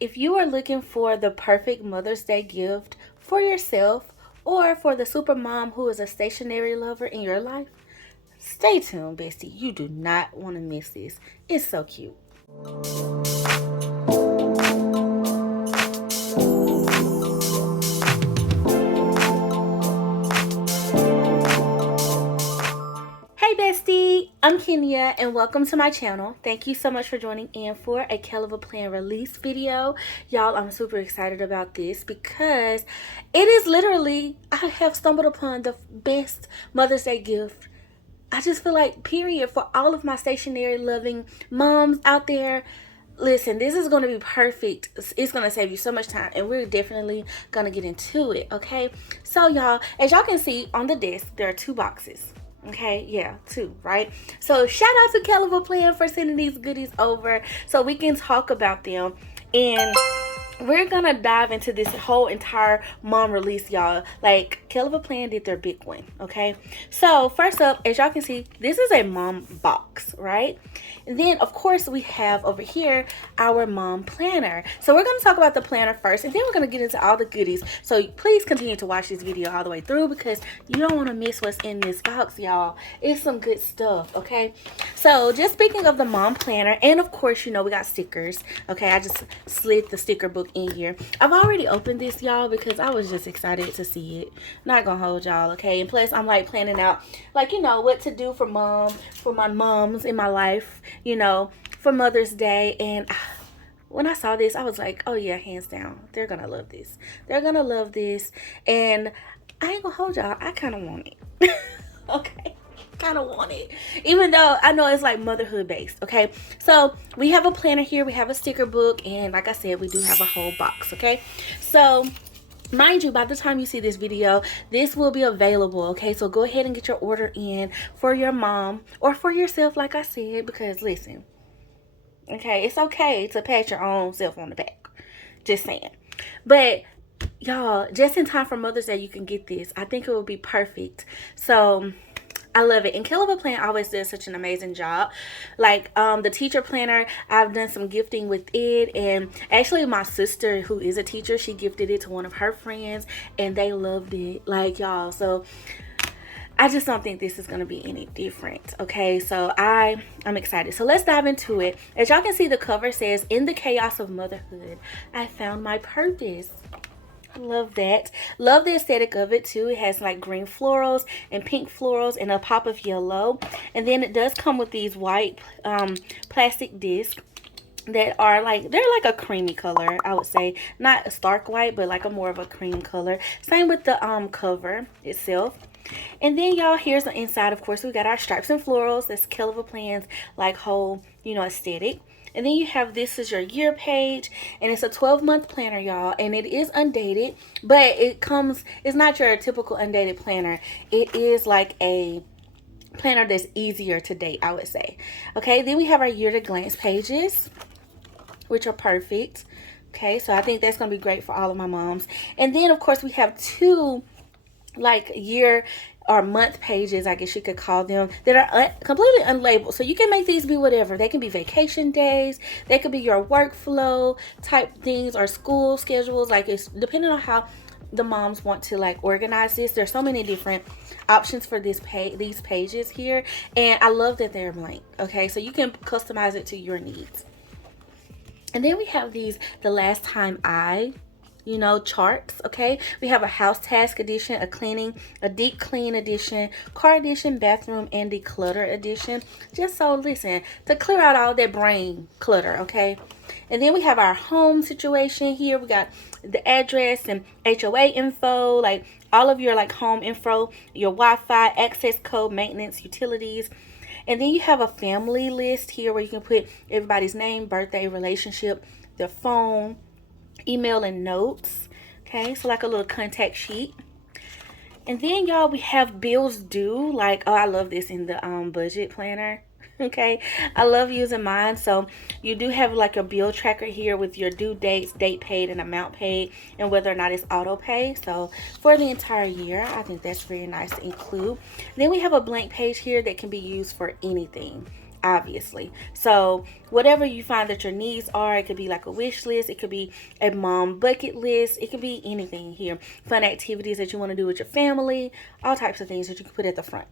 If you are looking for the perfect Mother's Day gift for yourself or for the super mom who is a stationery lover in your life, stay tuned, bestie. You do not want to miss this. It's so cute. Hey bestie, I'm Kenya and welcome to my channel. Thank you so much for joining in for a KellofAPlan release video. Y'all, I'm super excited about this because it is literally, I have stumbled upon the best Mother's Day gift. I just feel like, period, for all of my stationery loving moms out there. Listen, this is going to be perfect. It's going to save you so much time, and we're definitely going to get into it, okay? So y'all, as y'all can see on the desk, there are two boxes. Okay, yeah, two, right? So shout out to KellofAPlan for sending these goodies over so we can talk about them. And we're gonna dive into this whole entire mom release, y'all. Like, KellofAPlan did their big one, okay? So first up, as y'all can see, this is a mom box, right? And then of course we have over here our mom planner. So we're gonna talk about the planner first, and then we're gonna get into all the goodies. So please continue to watch this video all the way through because you don't want to miss what's in this box, y'all. It's some good stuff, okay? So just speaking of the mom planner, and of course, you know, we got stickers, okay? I just slid the sticker book in here. I've already opened this, y'all, because I was just excited to see it. Not gonna hold y'all, okay? And plus I'm like planning out, like, you know, what to do for my moms in my life, you know, for Mother's Day. And when I saw this, I was like, oh yeah, hands down, they're gonna love this. They're gonna love this. And I ain't gonna hold y'all, I kind of want it. Okay, kind of want it, even though I know it's like motherhood based. Okay, so we have a planner here, we have a sticker book, and like I said, we do have a whole box. Okay, so mind you, by the time you see this video, this will be available. Okay, so go ahead and get your order in for your mom or for yourself, like I said, because listen, okay, it's okay to pat your own self on the back, just saying. But y'all, just in time for Mother's Day, you can get this. I think it will be perfect. So I love it. And KellofAPlan always does such an amazing job. Like the teacher planner, I've done some gifting with it, and actually my sister, who is a teacher, she gifted it to one of her friends and they loved it, like, y'all. So I just don't think this is going to be any different. Okay, so I'm excited. So let's dive into it. As y'all can see, the cover says, "In the chaos of motherhood, I found my purpose." Love that. Love the aesthetic of it too. It has like green florals and pink florals and a pop of yellow. And then it does come with these white plastic discs that are like, they're like a creamy color, I would say. Not a stark white, but like a more of a cream color. Same with the cover itself. And then y'all, here's the inside. Of course, we got our stripes and florals. That's KellofAPlan's like whole, you know, aesthetic. And then you have, this is your year page, and it's a 12-month planner, y'all, and it is undated, but it's not your typical undated planner. It is like a planner that's easier to date, I would say. Okay, then we have our year to glance pages, which are perfect. Okay, so I think that's going to be great for all of my moms. And then of course we have two like year or month pages, I guess you could call them, that are completely unlabeled. So you can make these be whatever. They can be vacation days, they could be your workflow type things, or school schedules. Like, it's depending on how the moms want to like organize this. There's so many different options for these pages here, and I love that they're blank. Okay, so you can customize it to your needs. And then we have these, the last time I, you know, charts. Okay, we have a house task edition, a deep clean edition, car edition, bathroom, and declutter edition. Just so, listen, to clear out all that brain clutter. Okay, and then we have our home situation here. We got the address and HOA info, like all of your like home info, your Wi-Fi, access code, maintenance, utilities. And then you have a family list here where you can put everybody's name, birthday, relationship, their phone, email, and notes. Okay, so like a little contact sheet. And then y'all, we have bills due. Like, oh, I love this in the budget planner. Okay, I love using mine. So you do have like a bill tracker here with your due dates, date paid, and amount paid, and whether or not it's auto pay. So for the entire year, I think that's very nice to include. Then we have a blank page here that can be used for anything. obviously. So whatever you find that your needs are, it could be like a wish list, it could be a mom bucket list, it could be anything here. Fun activities that you want to do with your family, all types of things that you can put at the front.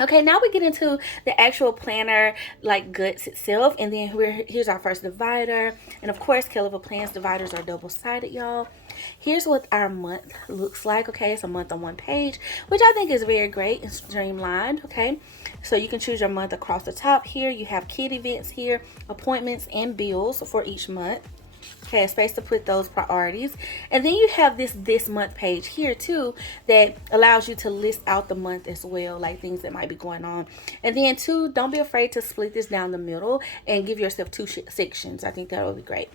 Okay, now we get into the actual planner, like guts itself, and then here's our first divider. And of course, KellofAPlan's dividers are double-sided, y'all. Here's what our month looks like. Okay, it's a month on one page, which I think is very great and streamlined. Okay, so you can choose your month across the top here. You have kid events here, appointments, and bills for each month. Okay, a space to put those priorities. And then you have this month page here too that allows you to list out the month as well, like things that might be going on. And then two, don't be afraid to split this down the middle and give yourself two sections. I think that would be great.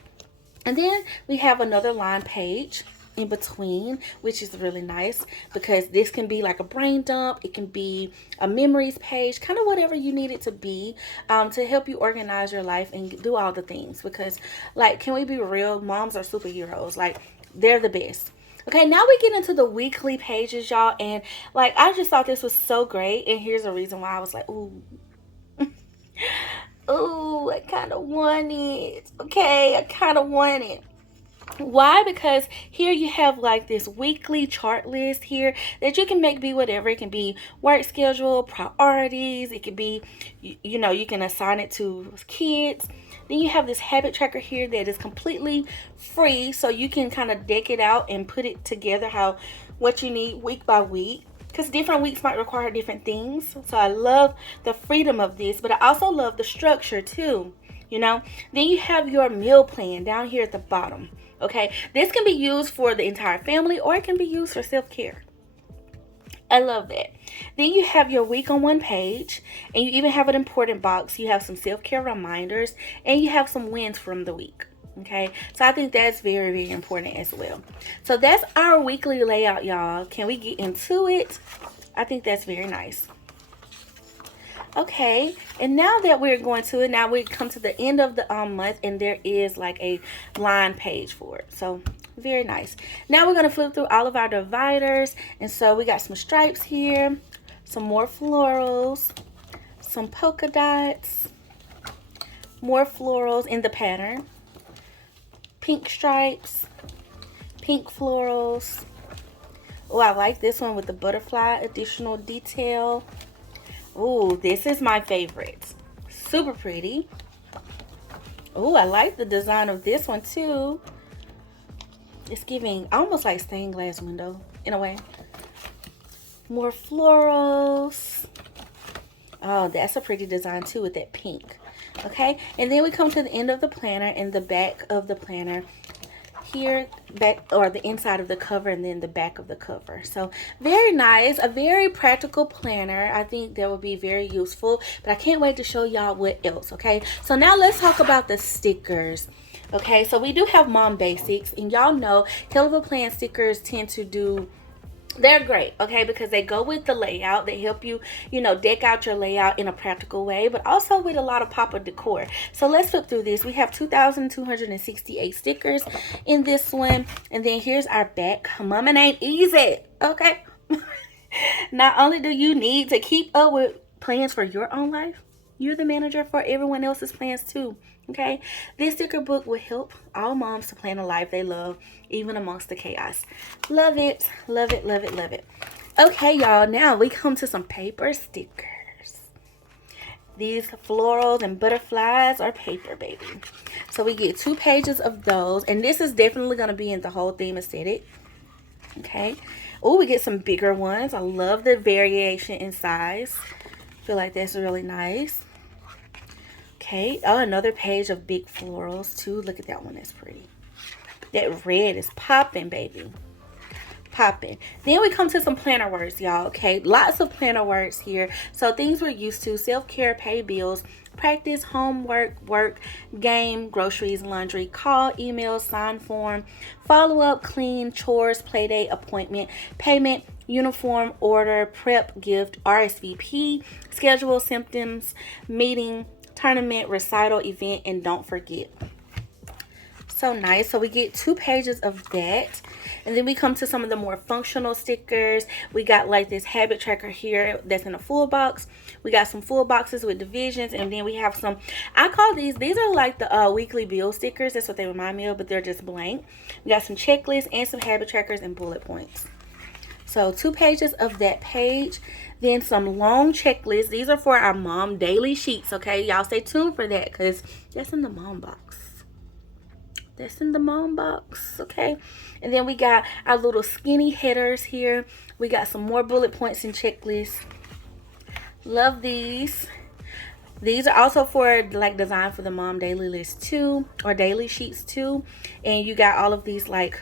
And then we have another line page in between, which is really nice because this can be like a brain dump, it can be a memories page, kind of whatever you need it to be, to help you organize your life and do all the things. Because, like, can we be real? Moms are superheroes. Like, they're the best. Okay, now we get into the weekly pages, y'all, and like I just thought this was so great, and here's a reason why I was like, ooh. Ooh, I kind of want it. Okay, I kind of want it. Why? Because here you have like this weekly chart list here that you can make be whatever. It can be work schedule, priorities. It could be, you know, you can assign it to kids. Then you have this habit tracker here that is completely free, so you can kind of deck it out and put it together what you need week by week, because different weeks might require different things. So I love the freedom of this, but I also love the structure too, you know. Then you have your meal plan down here at the bottom. Okay, this can be used for the entire family or it can be used for self-care. I love that. Then you have your week on one page, and you even have an important box. You have some self-care reminders, and you have some wins from the week. Okay, so I think that's very, very important as well. So that's our weekly layout, y'all. Can we get into it? I think that's very nice. Okay, and now that we're going to it, now we come to the end of the month, and there is like a line page for it. So very nice. Now we're going to flip through all of our dividers, and so we got some stripes here, some more florals, some polka dots, more florals in the pattern, pink stripes, pink florals. Oh, I like this one with the butterfly additional detail. Oh, this is my favorite. Super pretty. Oh, I like the design of this one too. It's giving almost like stained glass window in a way. More florals. Oh, that's a pretty design too with that pink. Okay, and then we come to the end of the planner and the back of the planner. Here, back, or the inside of the cover, and then the back of the cover. So very nice, a very practical planner. I think that will be very useful, but I can't wait to show y'all what else. Okay, so now let's talk about the stickers. Okay, so we do have mom basics, and y'all know KellofAPlan stickers tend to do, they're great, okay, because they go with the layout. They help you, you know, deck out your layout in a practical way, but also with a lot of pop-up decor. So let's flip through this. We have 2,268 stickers in this one, and then here's our back. Mom, it ain't easy, okay? Not only do you need to keep up with plans for your own life, you're the manager for everyone else's plans too. Okay, this sticker book will help all moms to plan a life they love, even amongst the chaos. Love it, love it, love it, love it. Okay, y'all, now we come to some paper stickers. These florals and butterflies are paper, baby. So we get 2 pages of those, and this is definitely going to be in the whole theme aesthetic. Okay. Oh, we get some bigger ones. I love the variation in size. Feel like that's really nice. Okay, oh, another page of big florals too. Look at that one, that's pretty. That red is popping, baby. Popping. Then we come to some planner words, y'all. Okay, lots of planner words here. So things we're used to: self-care, pay bills, practice, homework, work, game, groceries, laundry, call, email, sign form, follow-up, clean, chores, playdate, appointment, payment, uniform, order, prep, gift, RSVP, schedule, symptoms, meeting, tournament, recital, event, and don't forget. So nice. So we get 2 pages of that. And then we come to some of the more functional stickers. We got like this habit tracker here that's in a full box. We got some full boxes with divisions, and then we have some, I call these are like the weekly bill stickers. That's what they remind me of, but they're just blank. We got some checklists and some habit trackers and bullet points. So 2 pages of that page. Then some long checklists. These are for our mom daily sheets, okay? Y'all stay tuned for that because that's in the mom box. That's in the mom box, okay? And then we got our little skinny headers here. We got some more bullet points and checklists. Love these. These are also for like designed for the mom daily list too, or daily sheets too. And you got all of these like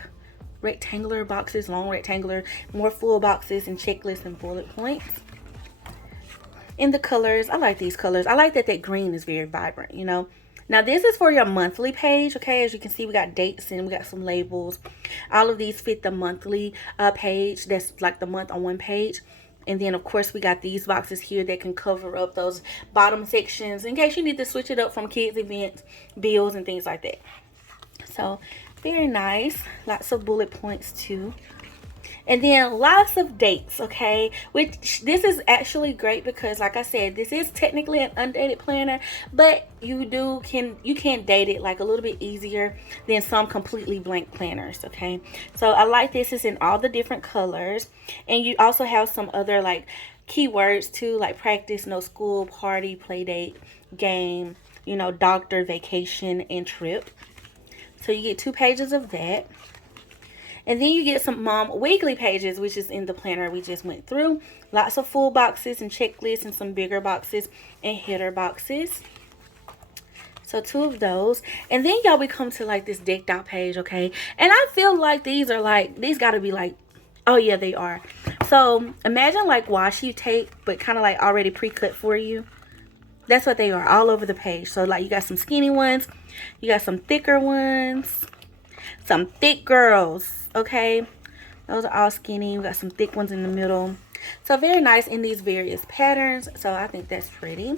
rectangular boxes, long rectangular, more full boxes and checklists and bullet points. In the colors, I like these colors. I like that green is very vibrant, you know. Now this is for your monthly page, okay? As you can see, we got dates and we got some labels. All of these fit the monthly page. That's like the month on one page. And then of course we got these boxes here that can cover up those bottom sections in case you need to switch it up from kids events, bills, and things like that. So very nice. Lots of bullet points too. And then lots of dates, okay? Which this is actually great because like I said, this is technically an undated planner, but you can date it like a little bit easier than some completely blank planners, okay? So I like this. It's in all the different colors. And you also have some other like keywords too, like practice, no school, party, play date, game, you know, doctor, vacation, and trip. So you get 2 pages of that. And then you get some mom weekly pages, which is in the planner we just went through. Lots of full boxes and checklists and some bigger boxes and header boxes. So 2 of those. And then y'all, we come to like this decked out page, okay? And I feel like these got to be like, oh yeah, they are. So imagine like washi tape, but kind of like already pre-cut for you. That's what they are, all over the page. So like you got some skinny ones. You got some thicker ones. Some thick girls, okay? Those are all skinny. We got some thick ones in the middle. So very nice in these various patterns. So I think that's pretty.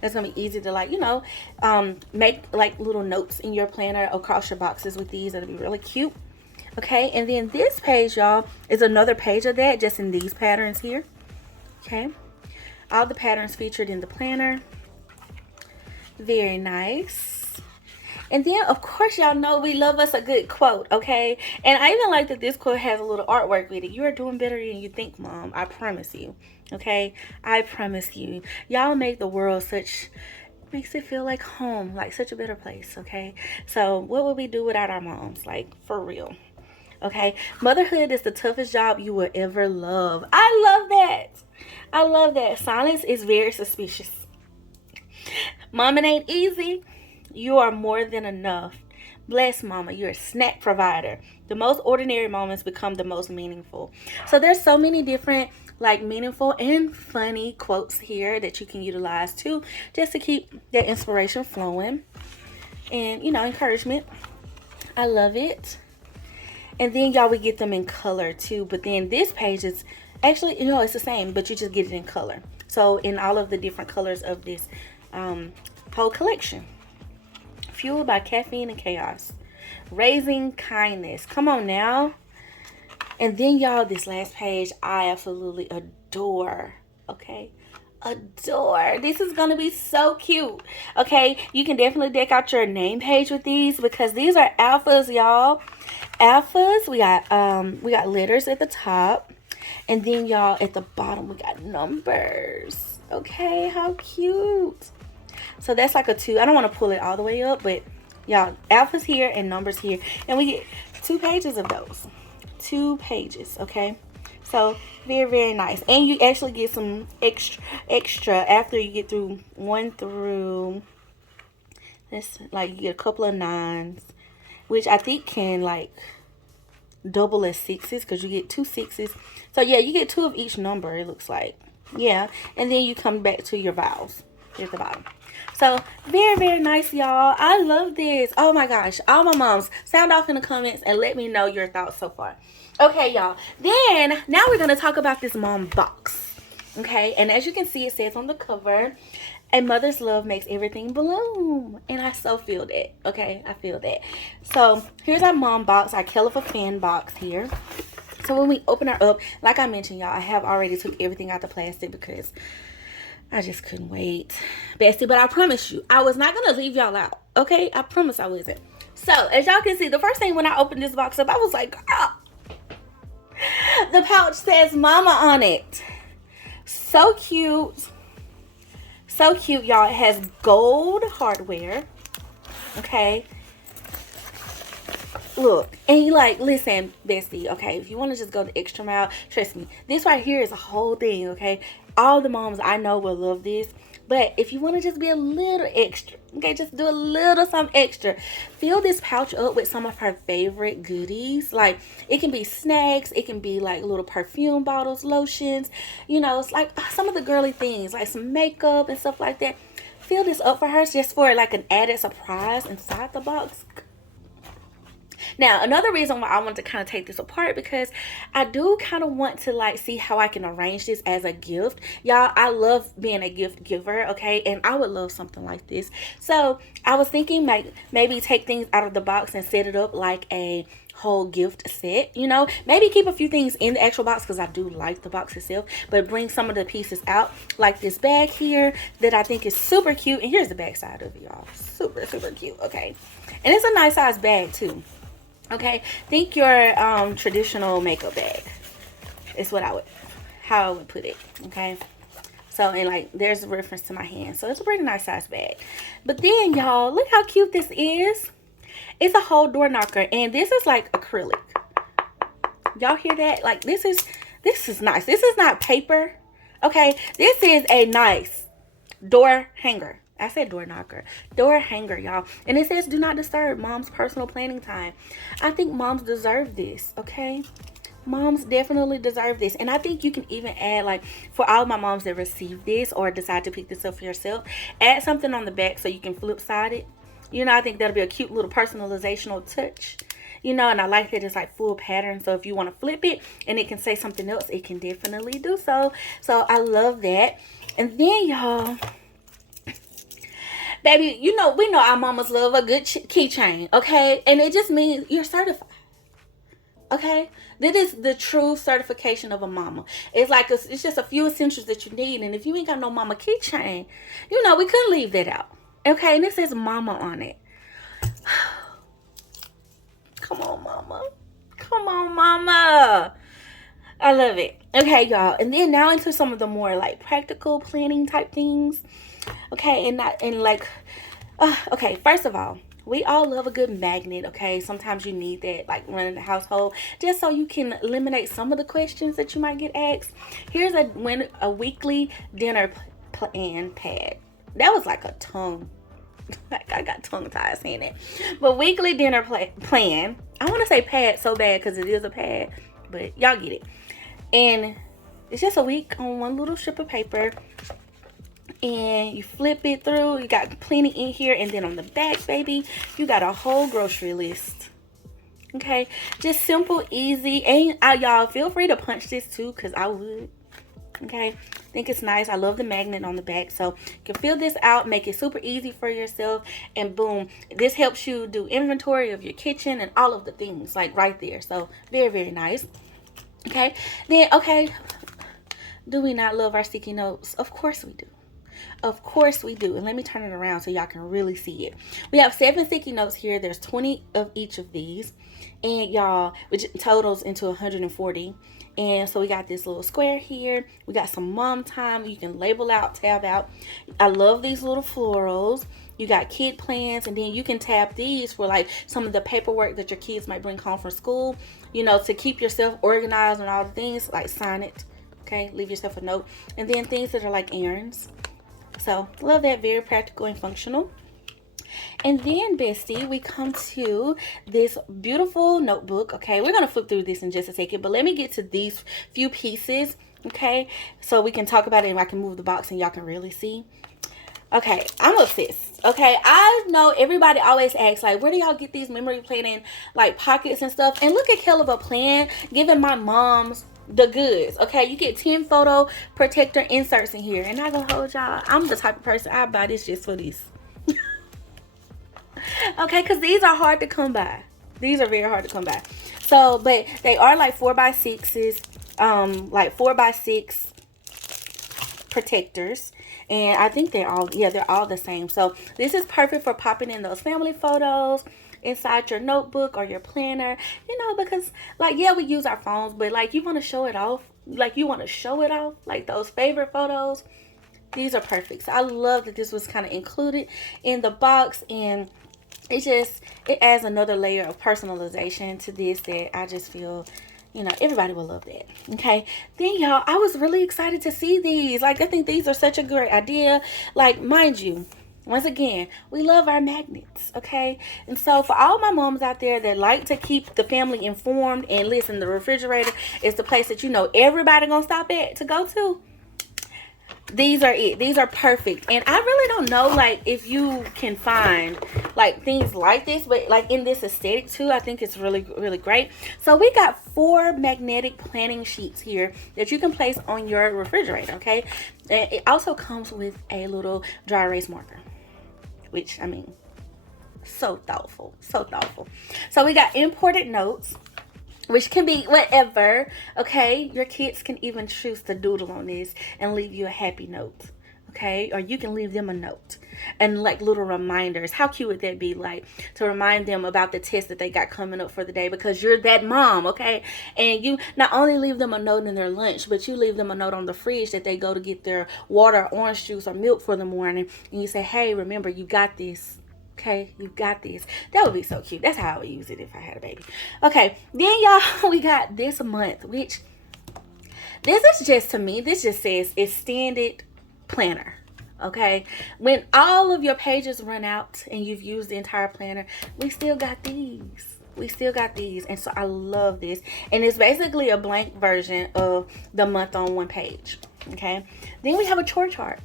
That's gonna be easy to like, you know, make like little notes in your planner across your boxes with these. That'll be really cute. Okay, and then this page, y'all, is another page of that, just in these patterns here. Okay, all the patterns featured in the planner. Very nice. And then, of course, y'all know we love us a good quote, okay? And I even like that this quote has a little artwork with it. You are doing better than you think, Mom. I promise you, okay? I promise you. Y'all make the world makes it feel like home, like such a better place, okay? So what would we do without our moms? Like, for real, okay? Motherhood is the toughest job you will ever love. I love that. I love that. Silence is very suspicious. Mom, it ain't easy. You are more than enough. Bless mama, you're a snack provider. The most ordinary moments become the most meaningful. So there's so many different like meaningful and funny quotes here that you can utilize too, just to keep that inspiration flowing and, you know, encouragement. I love it. And then y'all, we get them in color too, but then this page is actually, you know, it's the same, but you just get it in color. So in all of the different colors of this whole collection. Fueled by caffeine and chaos. Raising kindness. Come on now. And then y'all, this last page I absolutely adore. Okay, adore. This is gonna be so cute. Okay, you can definitely deck out your name page with these because these are alphas, y'all. Alphas. We got letters at the top, and then y'all at the bottom we got numbers. Okay, how cute. So that's like a 2. I don't want to pull it all the way up, but y'all, alphas here and numbers here. And we get 2 pages of those. 2 pages, okay? So very, very nice. And you actually get some extra after you get through 1 through, this, like you get a couple of 9s, which I think can like double as 6s because you get 2 6s. So yeah, you get 2 of each number, it looks like. Yeah, and then you come back to your vowels at the bottom. So very, very nice, y'all. I love this. Oh my gosh, all my moms, sound off in the comments and let me know your thoughts so far. Okay, y'all, then now we're going to talk about this mom box. Okay, and as you can see, it says on the cover, A mother's love makes everything bloom. And I so feel that. Okay, I feel that. So here's our mom box, our KellofAPlan box here. So when we open her up, like I mentioned, y'all, I have already took everything out the plastic because I just couldn't wait. Bestie, but I promise you, I was not going to leave y'all out. Okay? I promise I wasn't. So, as y'all can see, the first thing when I opened this box up, I was like, oh, the pouch says mama on it. So cute. So cute, y'all. It has gold hardware. Okay. Look, and you like, listen, bestie, okay, if you want to just go the extra mile, trust me, this right here is a whole thing, okay? All the moms I know will love this. But if you want to just be a little extra, okay, just do a little something extra. Fill this pouch up with some of her favorite goodies. Like, it can be snacks. It can be, like, little perfume bottles, lotions. You know, it's like some of the girly things, like some makeup and stuff like that. Fill this up for her just for, like, an added surprise inside the box. Now, another reason why I want to kind of take this apart, because I do kind of want to like see how I can arrange this as a gift. Y'all, I love being a gift giver, okay? And I would love something like this. So I was thinking maybe take things out of the box and set it up like a whole gift set, you know, maybe keep a few things in the actual box because I do like the box itself, but bring some of the pieces out, like this bag here that I think is super cute. And here's the back side of it, y'all. Super cute, okay? And it's a nice size bag too. Okay, think your traditional makeup bag is how I would put it. Okay, so and like there's a reference to my hand, so it's a pretty nice size bag. But then y'all, look how cute this is. It's a whole door knocker, and this is like acrylic. Y'all hear that? Like this is nice. This is not paper. Okay, this is a nice door hanger. I said door knocker. Door hanger, y'all. And it says do not disturb mom's personal planning time. I think moms deserve this, okay? Moms definitely deserve this. And I think you can even add, like, for all my moms that receive this or decide to pick this up for yourself, add something on the back so you can flip side it. You know, I think that'll be a cute little personalizational touch. You know, and I like that it's like full pattern. So if you want to flip it and it can say something else, it can definitely do so. So I love that. And then, y'all, baby, you know, we know our mamas love a good keychain, okay? And it just means you're certified, okay? That is the true certification of a mama. It's like, it's just a few essentials that you need. And if you ain't got no mama keychain, you know, we couldn't leave that out, okay? And it says mama on it. Come on, mama. Come on, mama. I love it. Okay, y'all. And then now into some of the more like practical planning type things. Okay, okay, first of all, we all love a good magnet, okay? Sometimes you need that, like, running the household, just so you can eliminate some of the questions that you might get asked. Here's a weekly dinner plan pad. That was like a tongue. Like, I got tongue-tied saying it. But weekly dinner plan. I want to say pad so bad because it is a pad, but y'all get it. And it's just a week on one little strip of paper. And you flip it through. You got plenty in here. And then on the back, baby, you got a whole grocery list. Okay? Just simple, easy. And y'all, feel free to punch this too, because I would. Okay? I think it's nice. I love the magnet on the back. So you can fill this out. Make it super easy for yourself. And boom. This helps you do inventory of your kitchen and all of the things. Like right there. So very, very nice. Okay? Then, okay. Do we not love our sticky notes? Of course we do. Of course we do. And let me turn it around so y'all can really see it. We have 7 sticky notes here. There's 20 of each of these. And y'all, which totals into 140. And so we got this little square here. We got some mom time. You can label out, tab out. I love these little florals. You got kid plans, and then you can tab these for like some of the paperwork that your kids might bring home from school, you know, to keep yourself organized and all the things. Like sign it, okay, leave yourself a note. And then things that are like errands. So love that. Very practical and functional. And then, bestie, we come to this beautiful notebook. Okay, we're gonna flip through this in just a second, but let me get to these few pieces, okay, so we can talk about it and I can move the box and y'all can really see. Okay, I'm obsessed. Okay, I know everybody always asks, like, where do y'all get these memory planning, like, pockets and stuff? And look at KellofAPlan giving my moms the goods. Okay, you get 10 photo protector inserts in here. And I'm gonna hold y'all, I'm the type of person, I buy this just for this. Okay, because these are hard to come by. These are very hard to come by. So, but they are like 4x6s, like 4x6 protectors. And I think they're all, yeah, they're all the same. So this is perfect for popping in those family photos inside your notebook or your planner, you know, because like, yeah, we use our phones, but like you want to show it off, like you want to show it off, like those favorite photos. These are perfect. So I love that this was kind of included in the box, and it adds another layer of personalization to this that I just feel, you know, everybody will love that. Okay, then y'all, I was really excited to see these. Like, I think these are such a great idea. Like, mind you, once again, we love our magnets, okay? And so for all my moms out there that like to keep the family informed, and listen, the refrigerator is the place that you know everybody gonna stop at to go to. These are it. These are perfect. And I really don't know, like, if you can find like things like this, but like in this aesthetic too, I think it's really, really great. So we got 4 magnetic planning sheets here that you can place on your refrigerator. Okay, and it also comes with a little dry erase marker, which, I mean, so thoughtful, so thoughtful. So we got important notes, which can be whatever. Okay, your kids can even choose to doodle on this and leave you a happy note. Okay, or you can leave them a note and like little reminders. How cute would that be? Like, to remind them about the test that they got coming up for the day, because you're that mom. Okay, and you not only leave them a note in their lunch, but you leave them a note on the fridge that they go to get their water, orange juice, or milk for the morning, and you say, hey, remember, you got this. Okay, you got this. That would be so cute. That's how I would use it if I had a baby. Okay, then y'all, we got this month, which this is just, to me, this just says extended planner. Okay, when all of your pages run out and you've used the entire planner, we still got these. We still got these. And so I love this. And it's basically a blank version of the month on one page. Okay, then we have a chore chart.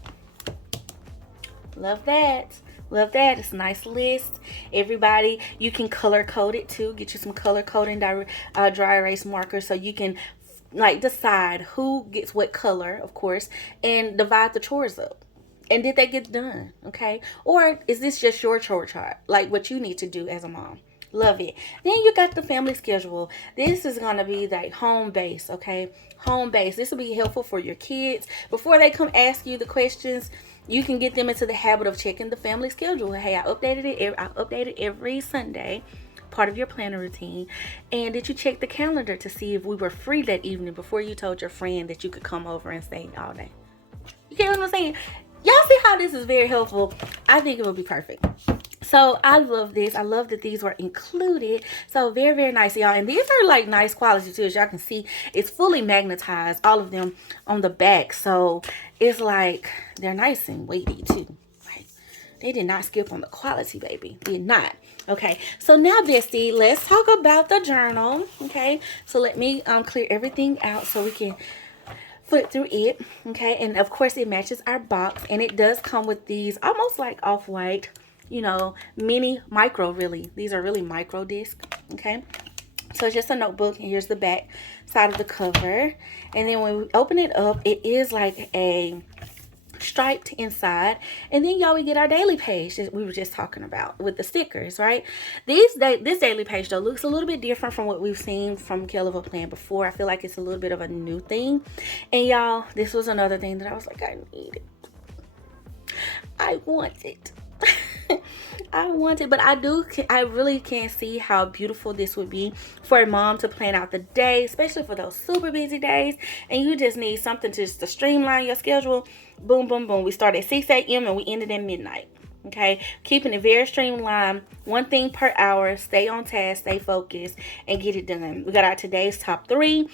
Love that. Love that. It's a nice list. Everybody, you can color code it too. Get you some color coding dry erase markers so you can like decide who gets what color, of course, and divide the chores up. And did they get done? Okay. Or is this just your chore chart? Like what you need to do as a mom. Love it. Then you got the family schedule. This is going to be like home base. Okay. Home base. This will be helpful for your kids. Before they come ask you the questions, you can get them into the habit of checking the family schedule. Hey, I updated it every Sunday, part of your planner routine. And did you check the calendar to see if we were free that evening before you told your friend that you could come over and stay all day? You get what I'm saying? Y'all see how this is very helpful? I think it will be perfect. So I love this. I love that these were included. So very, very nice, y'all. And these are like nice quality too. As y'all can see, it's fully magnetized, all of them on the back. So it's like they're nice and weighty too. Like, they did not skip on the quality, baby. Did not. Okay, so now, bestie, let's talk about the journal. Okay, so let me clear everything out so we can flip through it. Okay, and of course it matches our box, and it does come with these almost like off-white, you know, mini micro, really. These are really micro disc. Okay, so it's just a notebook, and here's the back side of the cover. And then when we open it up, it is like a striped inside. And then y'all, we get our daily page that we were just talking about with the stickers, right? This daily page though looks a little bit different from what we've seen from KellofAPlan before. I feel like it's a little bit of a new thing. And y'all, this was another thing that I was like, I need it. I want it. I want it, but I really can't see how beautiful this would be for a mom to plan out the day, especially for those super busy days, and you just need something to just to streamline your schedule. Boom, boom, boom. We start at 6 a.m. and we ended at midnight. Okay, keeping it very streamlined, one thing per hour, stay on task, stay focused, and get it done. We got our today's top 3.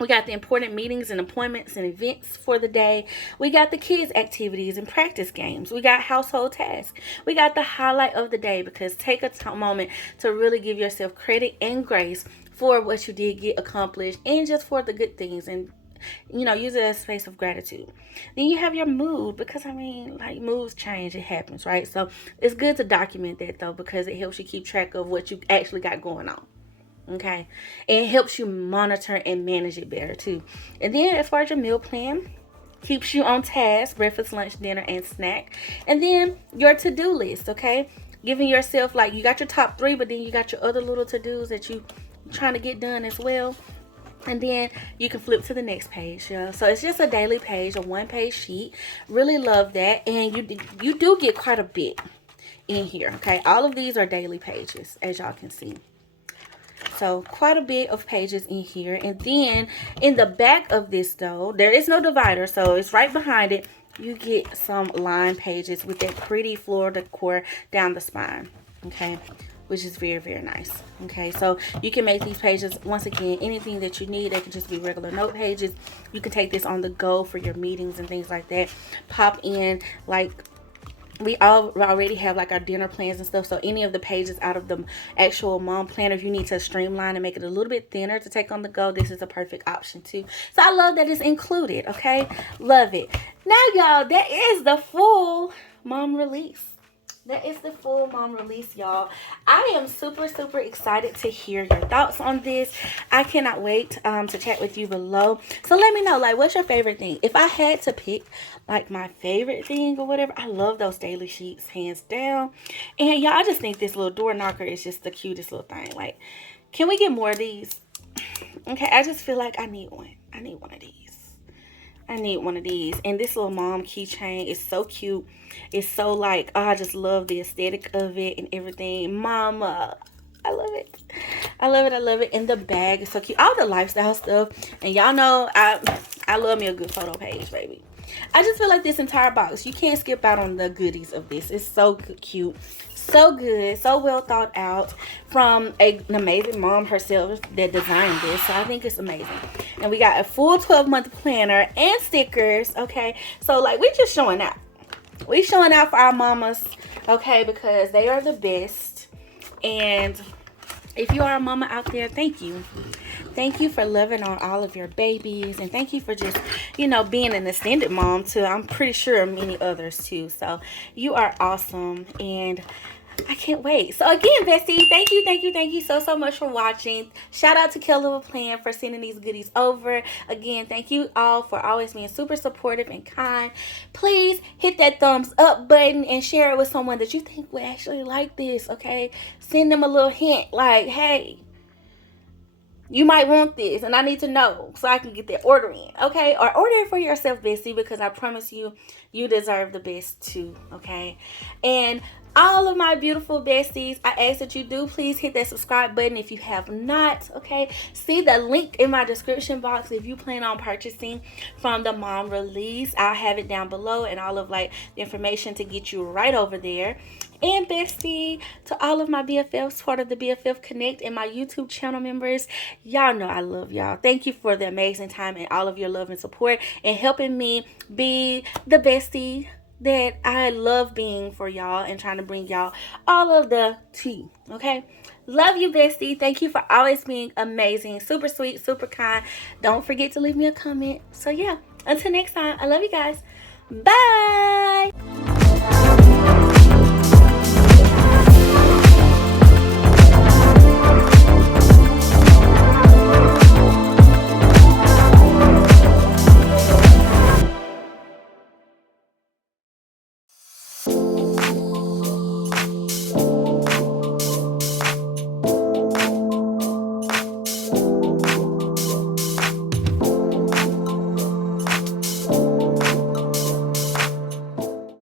We got the important meetings and appointments and events for the day. We got the kids' activities and practice games. We got household tasks. We got the highlight of the day, because take a moment to really give yourself credit and grace for what you did get accomplished and just for the good things, and you know, use it as a space of gratitude. Then you have your mood, because I mean, like, moods change, it happens, right? So it's good to document that though, because it helps you keep track of what you actually got going on. Okay, it helps you monitor and manage it better too. And then as far as your meal plan, keeps you on task: breakfast, lunch, dinner, and snack. And then your to-do list, okay, giving yourself, like, you got your top 3, but then you got your other little to-dos that you trying to get done as well. And then you can flip to the next page, yeah. So it's just a daily page, a 1-page sheet. Really love that. And you do get quite a bit in here, okay. All of these are daily pages, as y'all can see. So quite a bit of pages in here. And then in the back of this, though, there is no divider, so it's right behind it. You get some line pages with that pretty floral decor down the spine, okay, which is very, very nice. Okay, so you can make these pages, once again, anything that you need. They can just be regular note pages. You can take this on the go for your meetings and things like that. Pop in, like, we already have like our dinner plans and stuff, so any of the pages out of the actual mom planner, if you need to streamline and make it a little bit thinner to take on the go, this is a perfect option too. So I love that it's included. Okay, love it. Now y'all, that is the full mom release. That is the full mom release, y'all. I am super, super excited to hear your thoughts on this. I cannot wait to chat with you below. So let me know, like, what's your favorite thing? If I had to pick, like, my favorite thing or whatever, I love those daily sheets, hands down. And, y'all, I just think this little door knocker is just the cutest little thing. Like, can we get more of these? Okay, I just feel like I need one. I need one of these. I need one of these. And this little mom keychain is so cute. It's so, like, oh, I just love the aesthetic of it and everything. Mama, I love it. I love it. I love it. And the bag is so cute. All the lifestyle stuff. And y'all know I love me a good photo page, baby. I just feel like this entire box, you can't skip out on the goodies of this. It's so cute, so good, so well thought out, from an amazing mom herself that designed this. So I think it's amazing. And we got a full 12-month planner and stickers. Okay, so, like, we're just showing out. We showing out for our mamas, okay, because they are the best. And if you are a mama out there, thank you. Thank you for loving on all of your babies. And thank you for just, you know, being an extended mom to, I'm pretty sure, many others too. So you are awesome. And I can't wait. So again, bestie, thank you so much for watching. Shout out to KellofAPlan for sending these goodies over. Again, thank you all for always being super supportive and kind. Please hit that thumbs up button and share it with someone that you think would actually like this, okay? Send them a little hint like, hey, you might want this and I need to know so I can get that order in, okay? Or order it for yourself, bestie, because I promise you, you deserve the best too, okay? And all of my beautiful besties, I ask that you do please hit that subscribe button if you have not, okay? See the link in my description box if you plan on purchasing from the mom release. I'll have it down below and all of, like, the information to get you right over there. And bestie, to all of my BFFs, part of the BFF Connect and my YouTube channel members, y'all know I love y'all. Thank you for the amazing time and all of your love and support and helping me be the bestie that I love being for y'all and trying to bring y'all all of the tea, okay? Love you, bestie. Thank you for always being amazing, super sweet, super kind. Don't forget to leave me a comment. So yeah, until next time, I love you guys. Bye.